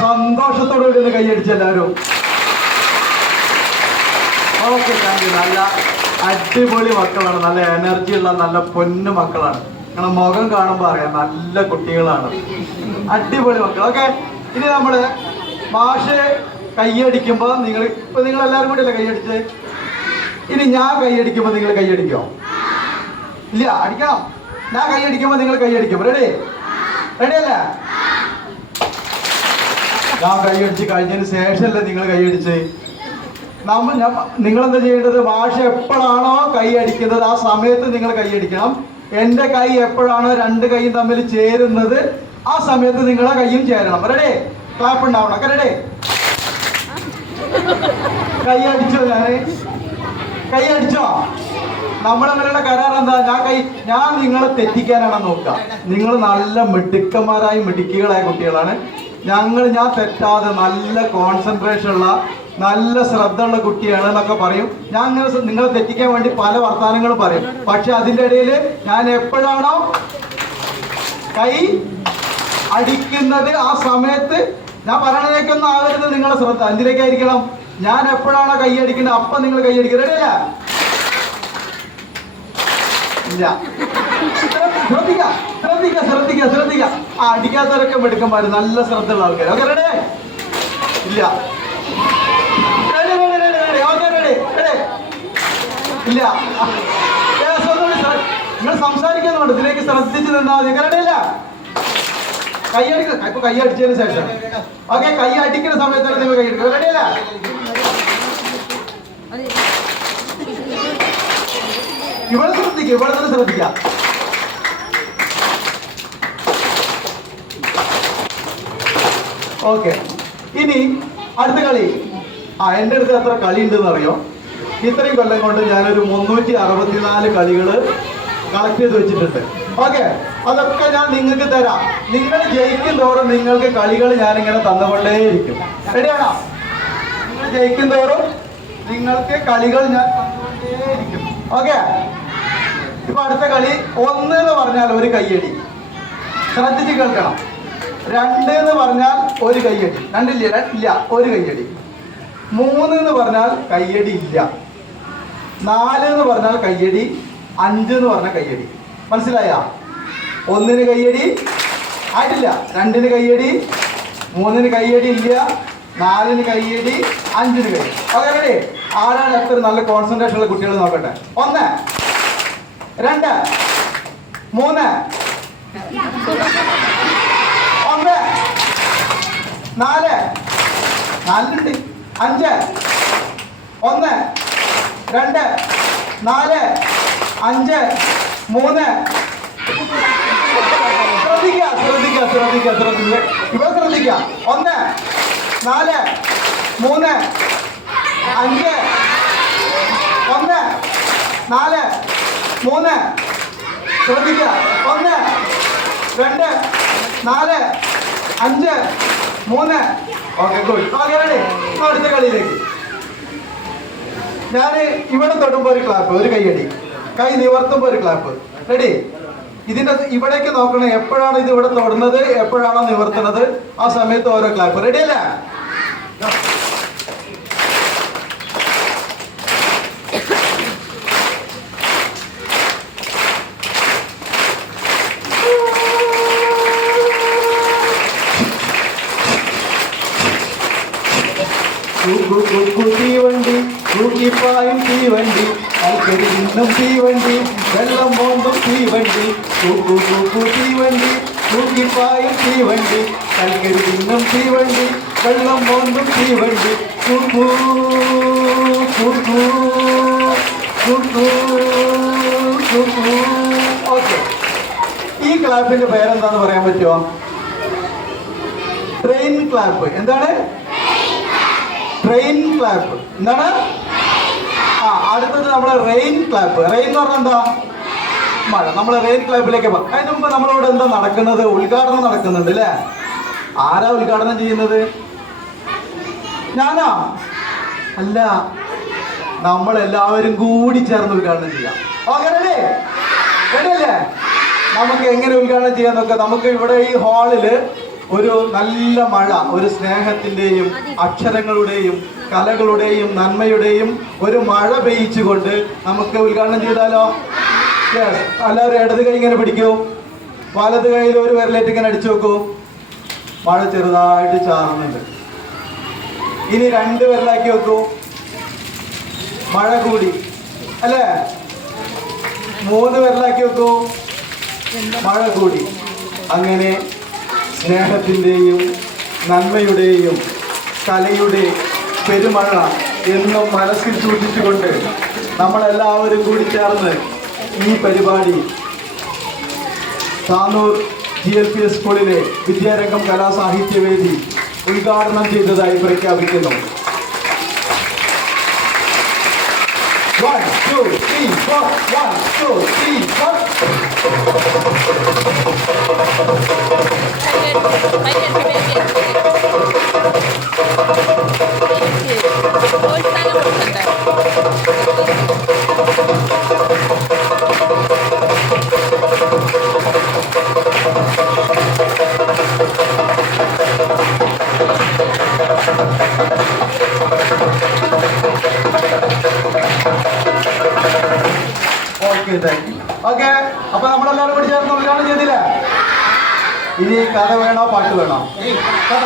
സന്തോഷത്തോടുകൂടി ഒന്ന് കൈയടിച്ച് എല്ലാവരും. Okay, thank you. നല്ല അടിപൊളി മക്കളാണ്, നല്ല എനർജി ഉള്ള നല്ല പൊന്നു മക്കളാണ്. നിങ്ങളെ മുഖം കാണുമ്പോൾ അറിയാം നല്ല കുട്ടികളാണ്, അടിപൊളി മക്കൾ. ഓക്കെ, ഇനി നമ്മള് മാഷ് കൈയടിക്കുമ്പോൾ നിങ്ങൾ എല്ലാവരും കൂടി അല്ലേ കൈയടിച്ച്? ഇനി ഞാൻ കൈയടിക്കുമ്പോൾ നിങ്ങൾ കൈയടിക്കോ? ഇല്ല, അടിക്കണം. ഞാൻ കൈയടിക്കുമ്പോൾ നിങ്ങൾ കൈയടിക്കും. റെഡി? റെഡി അല്ലേ? ഞാൻ കൈയടിച്ച് കഴിഞ്ഞതിന് ശേഷമല്ലേ നിങ്ങൾ കൈയടിച്ച്? നിങ്ങളെന്താ ചെയ്യേണ്ടത്? മാഷ് എപ്പോഴാണോ കൈ അടിക്കുന്നത് ആ സമയത്ത് നിങ്ങൾ കൈയടിക്കണം. എൻ്റെ കൈ എപ്പോഴാണോ രണ്ട് കൈയും തമ്മിൽ ചേരുന്നത് ആ സമയത്ത് നിങ്ങളെ കൈയും ചേരണം. റെഡി? ക്ലാപ്പ് ഉണ്ടാവണം. റെഡി? കൈ അടിച്ചോ? കൈ അടിച്ചോ? നമ്മളെ കരാർ എന്താ? ഞാൻ നിങ്ങളെ തെറ്റിക്കാനാണ് നോക്കുക. നിങ്ങൾ നല്ല മിടുക്കന്മാരായി മിടുക്കികളായ കുട്ടികളാണ്. ഞാൻ തെറ്റാതെ നല്ല കോൺസെൻട്രേഷൻ ഉള്ള നല്ല ശ്രദ്ധ ഉള്ള കുട്ടിയാണ് എന്നൊക്കെ പറയും. ഞാൻ അങ്ങനെ നിങ്ങളെ തെറ്റിക്കാൻ വേണ്ടി പല വർത്തമാനങ്ങളും പറയും. പക്ഷെ അതിൻ്റെ ഇടയിൽ ഞാൻ എപ്പോഴാണോ കൈ അടിക്കുന്നത് ആ സമയത്ത് ഞാൻ പറയണതേക്കൊന്നും ആവരുത് നിങ്ങളെ ശ്രദ്ധ. എന്തിലേക്കായിരിക്കണം? ഞാൻ എപ്പോഴാണോ കൈ അടിക്കുന്നത് അപ്പം നിങ്ങൾ കൈ അടിക്കുക. റെഡിയല്ല? ഇല്ല. ശ്രദ്ധിക്കുക. അടിക്കാത്തവരൊക്കെ മെടുക്കന്മാർ, നല്ല ശ്രദ്ധ ഉള്ള ആൾക്കാർ. Okay, ready? ഇല്ല. ഇല്ല. നിങ്ങൾ സംസാരിക്കുന്നുണ്ട്, ഇതിലേക്ക് ശ്രദ്ധിച്ച് നിന്നാൽ മതി. റെഡിയല്ല? കൈ അടിക്കുക. ഇപ്പൊ കൈ അടിച്ചതിന് ശേഷം ഓക്കെ, കൈ അടിക്കുന്ന സമയത്താണ് നിങ്ങൾ കൈ അടിക്കുക. റെഡിയല്ല? ഇവിടെ തന്നെ ശ്രദ്ധിക്കാം. ഓക്കെ, ഇനി അടുത്ത കളി. എൻ്റെ അടുത്ത് എത്ര കളി ഉണ്ടെന്ന് അറിയോ? ഇത്രയും കൊല്ലം കൊണ്ട് ഞാനൊരു 364 കളികൾ കളക്ട് ചെയ്ത് വെച്ചിട്ടുണ്ട്. ഓക്കെ, അതൊക്കെ ഞാൻ നിങ്ങൾക്ക് തരാം. നിങ്ങൾ ജയിക്കും തോറും നിങ്ങൾക്ക് കളികൾ ഞാനിങ്ങനെ തന്നുകൊണ്ടേയിരിക്കും. റെഡിയാണോ? നിങ്ങൾ ജയിക്കും തോറും നിങ്ങൾക്ക് കളികൾ ഞാൻ തന്നുകൊണ്ടേയിരിക്കും. ഓക്കെ, ഇപ്പൊ അടുത്ത കളി 1 എന്ന് പറഞ്ഞാൽ ഒരു കയ്യടി. ശ്രദ്ധിച്ച് കേൾക്കണം. 2 എന്ന് പറഞ്ഞാൽ ഒരു കയ്യടി. ഇല്ല, ഒരു കയ്യടി. 3 എന്ന് പറഞ്ഞാൽ കയ്യടി ഇല്ല. 4 എന്ന് പറഞ്ഞാൽ കയ്യടി. 5 എന്ന് പറഞ്ഞാൽ കയ്യടി. മനസ്സിലായ? 1-ന് കയ്യടി ആയിട്ടില്ല, 2-ന് കയ്യടി, 3-ന് കയ്യടി ഇല്ല, 4-ന് കയ്യടി, 5-ന് കയ്യടി. Okay, ready? ആരാണ് എത്ര നല്ല കോൺസെൻട്രേഷൻ ഉള്ള കുട്ടികൾ നോക്കട്ടെ. 1, 2, 3, 1, 4, 4 5, 1, 2, 4, 5, 3. ശ്രദ്ധിക്കുക. ഇവിടെ ശ്രദ്ധിക്കുക. 1, 4, 3, 5, 1, 4, 3. ശ്രദ്ധിക്കുക. 1, 2, 4, 5, 3. Okay, good. Okay, ready? അടുത്ത കളിയിലേക്ക്. ഞാൻ ഇവിടെ തൊടുമ്പോൾ ഒരു ക്ലാപ്പ്, ഒരു കൈയടി. കൈ നിവർത്തുമ്പോൾ ഒരു ക്ലാപ്പ്. റെഡി? ഇതിൻ്റെ ഇവിടേക്ക് നോക്കണം. എപ്പോഴാണ് ഇത് ഇവിടെ തൊടുന്നത്, എപ്പോഴാണോ നിവർത്തുന്നത് ആ സമയത്ത് ഓരോ ക്ലാപ്പ്. റെഡി അല്ലേ? തീവണ്ടി തൂക്കിപ്പായും തീവണ്ടി, ഇന്നും തീവണ്ടി, വെള്ളം പോന്തും തീവണ്ടി. തീവണ്ടി തൂക്കിപ്പായും തീവണ്ടി, ഇന്നും തീവണ്ടി, വെള്ളം പോന്തും തീവണ്ടി. ഓക്കെ, ഈ ക്ലാപ്പിന്റെ പേരെന്താന്ന് പറയാൻ പറ്റുമോ? Train clap. എന്താണ്? Train clap. എന്താണ്? അടുത്തത് നമ്മുടെ റെയിൻ ക്ലാപ്പ്. റെയിൻ എന്ന് പറഞ്ഞാൽ എന്താ? മഴ. നമ്മൾ റെയിൻ ക്ലാപ്പിലേക്ക് പോകാം. അതിന് മുമ്പ് നമ്മളിവിടെ എന്താ നടക്കുന്നത്? ഉദ്ഘാടനം നടക്കുന്നുണ്ട് അല്ലേ? ആരാ ഉദ്ഘാടനം ചെയ്യുന്നത്? ഞാനാ? അല്ല, നമ്മളെല്ലാവരും കൂടി ചേർന്ന് ഉദ്ഘാടനം ചെയ്യാം. Okay, ready? റെഡി അല്ലേ? നമുക്ക് എങ്ങനെ ഉദ്ഘാടനം ചെയ്യാൻ നോക്കാം. നമുക്ക് ഇവിടെ ഈ ഹാളില് ഒരു നല്ല മഴ, ഒരു സ്നേഹത്തിൻ്റെയും അക്ഷരങ്ങളുടെയും കലകളുടെയും നന്മയുടെയും ഒരു മഴ പെയ്യിച്ചുകൊണ്ട് നമുക്ക് ഉദ്ഘാടനം ചെയ്താലോ? യെസ്. എല്ലാവരും ഇടത് കൈ ഇങ്ങനെ പിടിക്കൂ, വലത് കൈയിൽ ഒരു വിരലേറ്റ് ഇങ്ങനെ അടിച്ചു നോക്കൂ. മഴ ചെറുതായിട്ട് ചാറുന്നുണ്ട്. ഇനി 2 വിരലാക്കി വെക്കൂ. മഴ കൂടി അല്ലേ? 3 വിരലാക്കി വെക്കൂ. മഴ കൂടി. അങ്ങനെ സ്നേഹത്തിൻ്റെയും നന്മയുടെയും കലയുടെ പെരുമഴ എന്നും മനസ്സിൽ സൂക്ഷിച്ചുകൊണ്ട് നമ്മളെല്ലാവരും കൂടി ചേർന്ന് ഈ പരിപാടി താനൂർ GLP സ്കൂളിലെ വിദ്യാരംഗം കലാസാഹിത്യവേദി ഉദ്ഘാടനം ചെയ്തതായി പ്രഖ്യാപിക്കുന്നു. 1 2 3 4 1 2 3 4. ഓക്കെ, അപ്പൊ നമ്മളെല്ലാവരും കൂടി ചേർന്ന് ഉദ്ഘാടനം ചെയ്തില്ലേ? ഇനി കഥ വേണോ പാട്ട് വേണോ? കഥ.